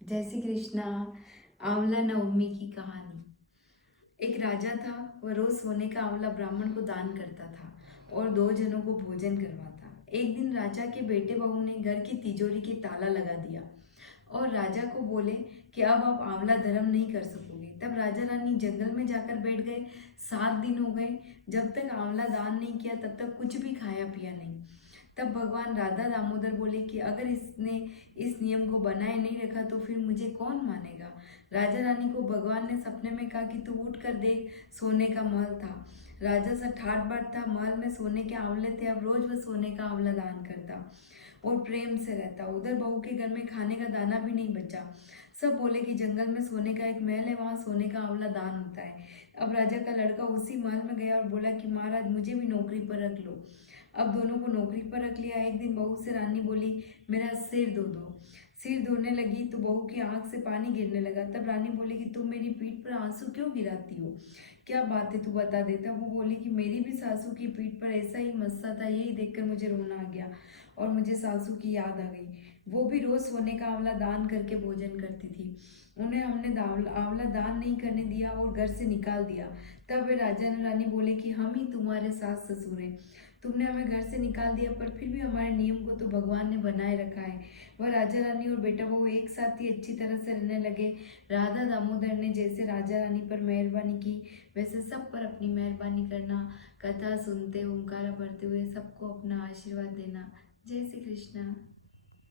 जय श्री कृष्णा। आंवला नवमी की कहानी। एक राजा था। वह रोज सोने का आंवला ब्राह्मण को दान करता था और दो जनों को भोजन करवाता। एक दिन राजा के बेटे बहू ने घर की तिजोरी की ताला लगा दिया और राजा को बोले कि अब आप आंवला धर्म नहीं कर सकोगे। तब राजा रानी जंगल में जाकर बैठ गए। 7 दिन हो गए। जब तक आंवला दान नहीं किया तब तक कुछ भी खाया पिया नहीं। तब भगवान राधा दामोदर बोले कि अगर इसने इस नियम को बनाए नहीं रखा तो फिर मुझे कौन मानेगा। राजा रानी को भगवान ने सपने में कहा कि तू उठ कर देख, सोने का महल था। राजा सा ठाट बाट था, महल में सोने के आंवले थे। अब रोज वह सोने का आंवला दान करता और प्रेम से रहता। उधर बहू के घर में खाने का दाना भी नहीं बचा। सब बोले कि जंगल में सोने का एक महल है, वहां सोने का आंवला दान होता है। अब राजा का लड़का उसी महल में गया और बोला कि महाराज मुझे भी नौकरी पर रख लो। अब दोनों को नौकरी पर रख लिया। एक दिन बहू से रानी बोली मेरा सिर धो दो। सिर धोने लगी तो बहू की आंख से पानी गिरने लगा। तब रानी बोली कि तुम मेरी पीठ पर आंसू क्यों गिराती हो, क्या बात है तू बता दे। तब वो बोली कि मेरी भी सासू की पीठ पर ऐसा ही मस्सा था, यही देखकर मुझे रोना आ गया और मुझे सासू की याद आ गई। वो भी रोज सोने का आंवला दान करके भोजन करती थी। उन्हें हमने आंवला दान नहीं करने दिया और घर से निकाल दिया। तब वे राजा ने रानी बोले कि हम ही तुम्हारे सास ससुर हैं। तुमने हमें घर से निकाल दिया पर फिर भी हमारे नियम को तो भगवान ने बनाए रखा है। वह राजा रानी और बेटा बहू एक साथ ही अच्छी तरह से रहने लगे। राधा दामोदर ने जैसे राजा रानी पर मेहरबानी की वैसे सब पर अपनी मेहरबानी करना। कथा सुनते ओंकारा पढ़ते हुए सबको अपना आशीर्वाद देना। जय श्री कृष्णा।